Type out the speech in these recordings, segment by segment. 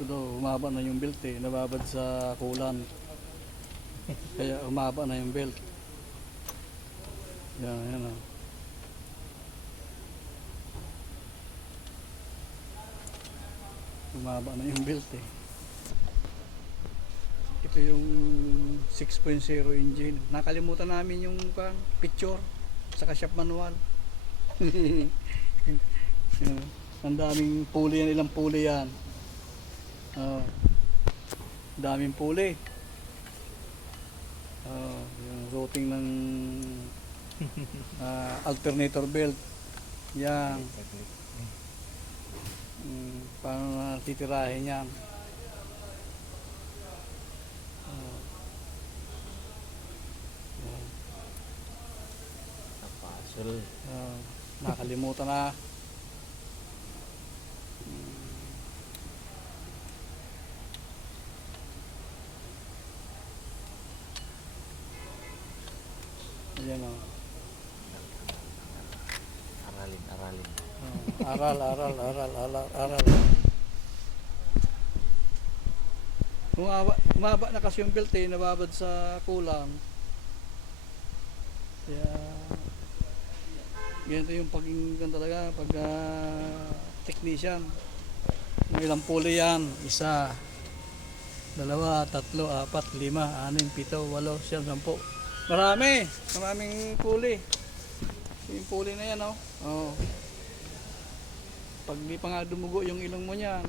Ito daw, humaba na yung belt eh. Nababad sa kulan. Kaya humaba na yung belt. Yan, yan o. Humaba na yung belt eh. Ito yung 6.0 engine. Nakalimutan namin yung picture saka shop manual. Yan. Ang daming pulley yan, ilang pulley yan. Daming pulley. Yung routing ng alternator belt. Yan. Paano na titirahin yan? Napasol. Nakalimutan na. Ayan o. Aralin. Aral. Umaba na kasi yung belt eh, nababad sa kulang. Kaya ganito yung paginggan talaga pag technician. May ilang pulley yan, 1, 2, 3, 4, 5, 6, 7, 8, 9, 10. Maraming pulley. Yung pulley na yan oh. Pag di pa nga dumugo yung ilong mo niyan,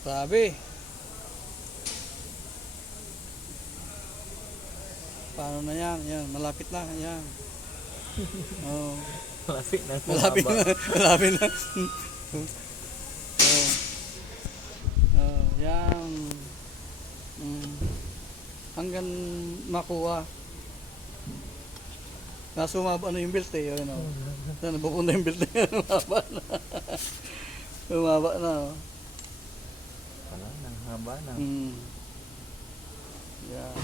Grabe. Paano na yan? Yan, malapit na. Yan. Oh. Malapit na. Malapit na. Yan. Hanggang makuha. Nasumaba na yung belt eh. Yan, oh. Saan napupunta yung belt na yan? Umaba na. Oh. Wala nang haba na. Yan.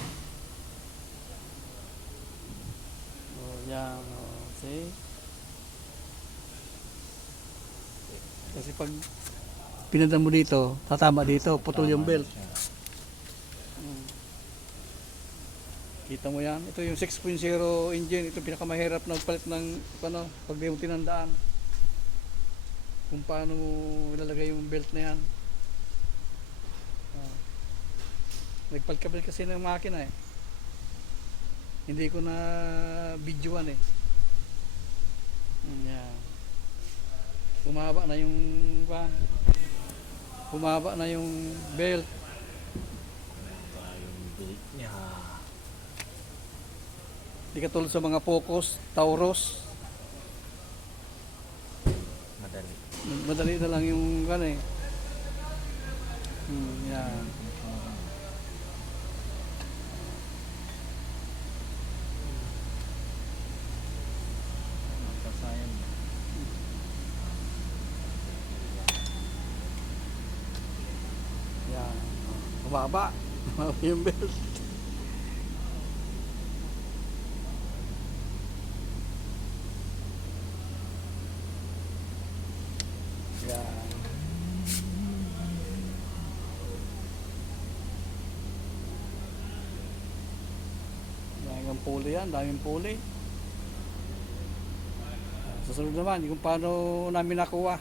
Yan. See? Kasi pag pinadaan mo dito, tatama dito, putol yung belt. Kita mo yan? Ito yung 6.0 engine. Ito pinakamahirap na palit ng pag di mo tinandaan. Kung paano mo ilalagay yung belt na yan. Nagpalit kasi ng makina eh. Hindi ko na videoan eh. Yan. Humaba na yung belt. Yung belt niya. Di katulad sa mga Focus, Taurus. Madali na lang yung eh. Yan. Yan. Humaba. Humaba yung belt. Yan. Daming pulley yan, daming pulley. Susunod naman kung paano namin nakuha.